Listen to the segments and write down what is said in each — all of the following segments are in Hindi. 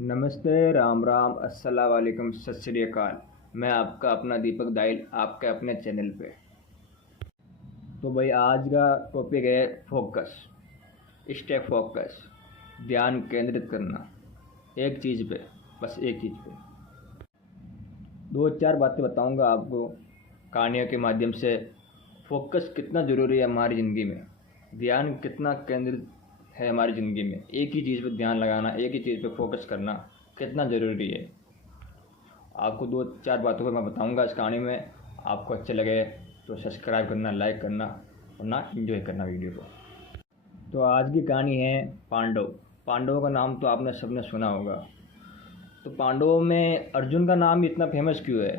नमस्ते, राम राम, अस्सलाम वालेकुम, सत श्री अकाल। मैं आपका अपना दीपक दाइल, आपके अपने चैनल पे। तो भाई आज का टॉपिक है फोकस। स्टे फोकस, ध्यान केंद्रित करना एक चीज़ पे, बस एक चीज़ पे। दो चार बातें बताऊंगा आपको कहानियों के माध्यम से। फोकस कितना ज़रूरी है हमारी ज़िंदगी में, ध्यान कितना केंद्रित है हमारी ज़िंदगी में। एक ही चीज़ पे ध्यान लगाना, एक ही चीज़ पे फोकस करना कितना ज़रूरी है। आपको दो चार बातों पर मैं बताऊंगा इस कहानी में। आपको अच्छे लगे तो सब्सक्राइब करना, लाइक करना और ना एंजॉय करना वीडियो को। तो आज की कहानी है पांडव। पांडवों का नाम तो आपने सबने सुना होगा। तो पांडवों में अर्जुन का नाम इतना फेमस क्यों है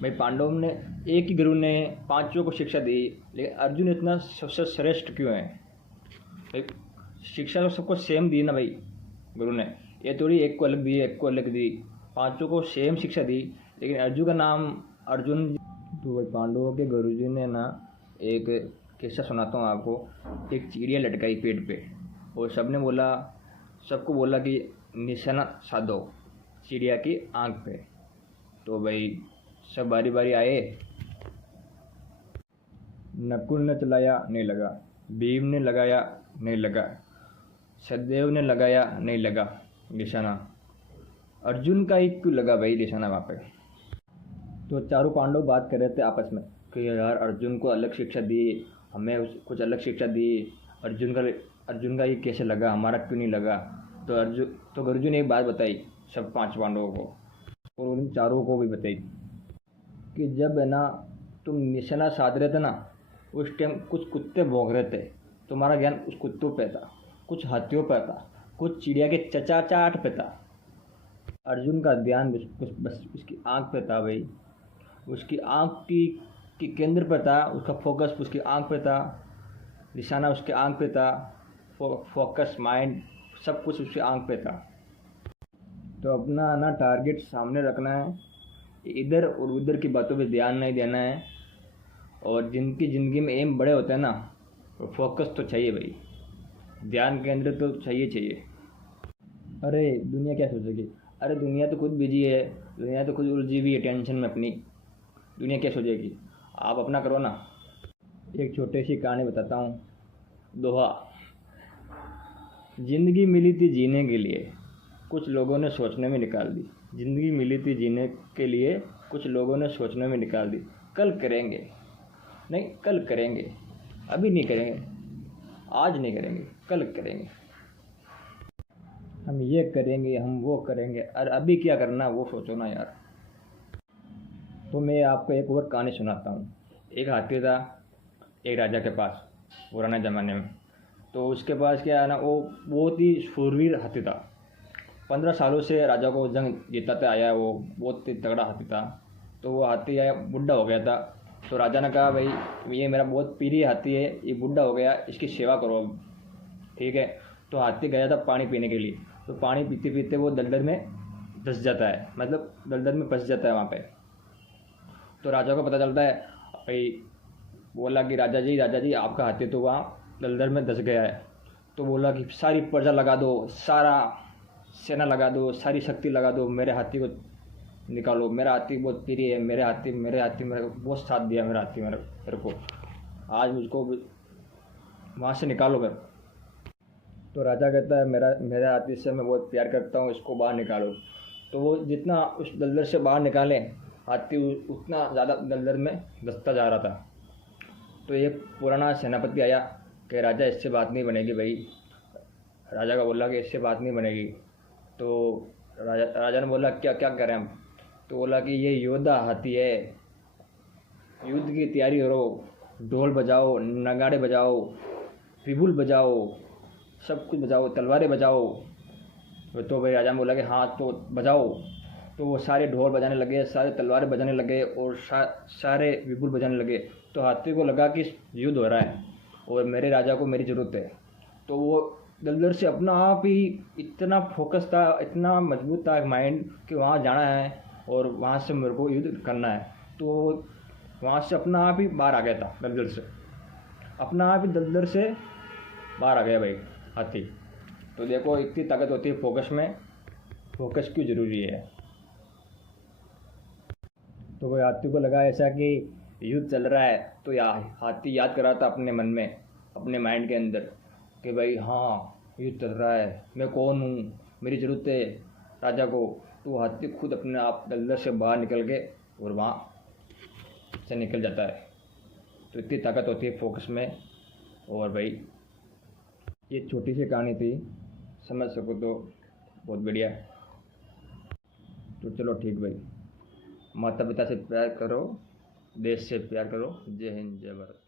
भाई? पांडवों ने एक ही गुरु ने पांचों को शिक्षा दी, लेकिन अर्जुन इतना सबसे श्रेष्ठ क्यों है भाई? शिक्षा तो सबको सेम दी ना भाई गुरु ने, ये थोड़ी एक को अलग दी एक को अलग दी, पांचों को सेम शिक्षा दी, लेकिन अर्जुन का नाम अर्जुन। तो भाई पांडवों के गुरुजी ने ना एक किस्सा सुनाता हूँ आपको। एक चिड़िया लटकाई पेड़ पे और सबको बोला कि निशाना साधो चिड़िया की आंख पे। तो भाई सब बारी बारी आए। नकुल ने चलाया, नहीं लगा। भीम ने लगाया, नहीं लगा। सदेव ने लगाया, नहीं लगा निशाना। अर्जुन का ही क्यों लगा भाई निशाना वहाँ पे? तो चारों पांडव बात कर रहे थे आपस में कि यार अर्जुन को अलग शिक्षा दी, हमें कुछ अलग शिक्षा दी। अर्जुन का ये कैसे लगा, हमारा क्यों नहीं लगा? तो गुरुजी ने एक बात बताई सब पांच पांडवों को, और उन चारों को भी बताई कि जब है ना तुम निशाना साध रहे थे ना, उस टाइम कुछ कुत्ते भौंक रहे थे। तुम्हारा ज्ञान उस कुत्तों पे था, कुछ हाथियों पे था, कुछ चिड़िया के चचाचाट पे था। अर्जुन का ध्यान बस उसकी आंख पे था भाई। उसकी आंख की केंद्र पे था, उसका फोकस उसकी आंख पे था, निशाना उसके आंख पे था, फोकस माइंड सब कुछ उसकी आंख पे था। तो अपना ना टारगेट सामने रखना है, इधर और उधर की बातों पे ध्यान नहीं देना है। और जिनकी ज़िंदगी में एम बड़े होते हैं ना, तो फोकस तो चाहिए भाई, ध्यान केंद्रित तो चाहिए। अरे दुनिया क्या सोचेगी? अरे दुनिया तो खुद बिजी है, दुनिया तो खुद उलझी हुई है टेंशन में अपनी। दुनिया क्या सोचेगी? आप अपना करो ना। एक छोटी सी कहानी बताता हूँ। दोहा, जिंदगी मिली थी जीने के लिए, कुछ लोगों ने सोचने में निकाल दी। जिंदगी मिली थी जीने के लिए, कुछ लोगों ने सोचने में निकाल दी। कल करेंगे, नहीं कल करेंगे, अभी नहीं करेंगे, आज नहीं करेंगे, कल करेंगे। हम ये करेंगे, हम वो करेंगे, और अभी क्या करना वो सोचो ना यार। तो मैं आपको एक और कहानी सुनाता हूँ। एक हाथी था एक राजा के पास पुराने ज़माने में। तो उसके पास क्या है ना, वो बहुत ही शूरवीर हाथी था। 15 सालों से राजा को जंग जीताते आया है, वो बहुत ही तगड़ा हाथी था। तो वो हाथी आया बुढ़ा हो गया था। तो राजा ने कहा भाई ये मेरा बहुत प्रिय हाथी है, ये बुढ़ा हो गया, इसकी सेवा करो अब, ठीक है। तो हाथी गया था पानी पीने के लिए। तो पानी पीते पीते वो दलदल में धंस जाता है, मतलब दलदल में फंस जाता है वहाँ पे। तो राजा को पता चलता है भाई, बोला कि राजा जी आपका हाथी तो वहाँ दलदल में धंस गया है। तो बोला कि सारी प्रजा लगा दो, सारा सेना लगा दो, सारी शक्ति लगा दो, मेरे हाथी को निकालो। मेरा हाथी बहुत प्रिय है, मेरे हाथी मेरे बहुत साथ दिया, मेरा हाथी मेरे को, आज मुझको वहाँ से निकालो कर। तो राजा कहता है मेरे हाथी से मैं बहुत प्यार करता हूँ, इसको बाहर निकालो। तो वो जितना उस दलदल से बाहर निकाले, हाथी उतना ज़्यादा दलदल में धंसता जा रहा था। तो एक पुराना सेनापति आया कि राजा इससे बात नहीं बनेगी भाई। राजा का बोला कि इससे बात नहीं बनेगी। तो राजा ने बोला क्या क्या करें हम? तो बोला कि ये योद्धा हाथी है, युद्ध की तैयारी करो, ढोल बजाओ, नगाड़े बजाओ, विभुल बजाओ, सब कुछ बजाओ, तलवारें बजाओ। तो भाई राजा ने बोला कि हाँ तो बजाओ। तो वो सारे ढोल बजाने लगे, सारे तलवारें बजाने लगे और सारे विपुल बजाने लगे। तो हाथी को लगा कि युद्ध हो रहा है और मेरे राजा को मेरी ज़रूरत है। तो वो दलदल से अपना आप ही इतना फोकस था, इतना मजबूत था माइंड कि वहाँ जाना है और वहाँ से मेरे को युद्ध करना है। तो वहाँ से अपना आप ही बाहर आ गया था दलदल से, अपना आप ही दलदल से बाहर आ गया भाई हाथी। तो देखो इतनी ताकत होती है फोकस में फोकस क्यों ज़रूरी है। तो वो हाथी को लगा ऐसा कि युद्ध चल रहा है, तो हाथी याद कर रहा था अपने मन में, अपने माइंड के अंदर कि भाई हाँ युद्ध चल रहा है, मैं कौन हूँ, मेरी ज़रूरत है राजा को। तो हाथी खुद अपने आप दलदल से बाहर निकल के और वहाँ से निकल जाता है। तो इतनी ताकत होती है फोकस में। और भाई ये छोटी सी कहानी थी, समझ सको तो बहुत बढ़िया। तो चलो ठीक भाई, माता पिता से प्यार करो, देश से प्यार करो। जय हिंद जय भारत।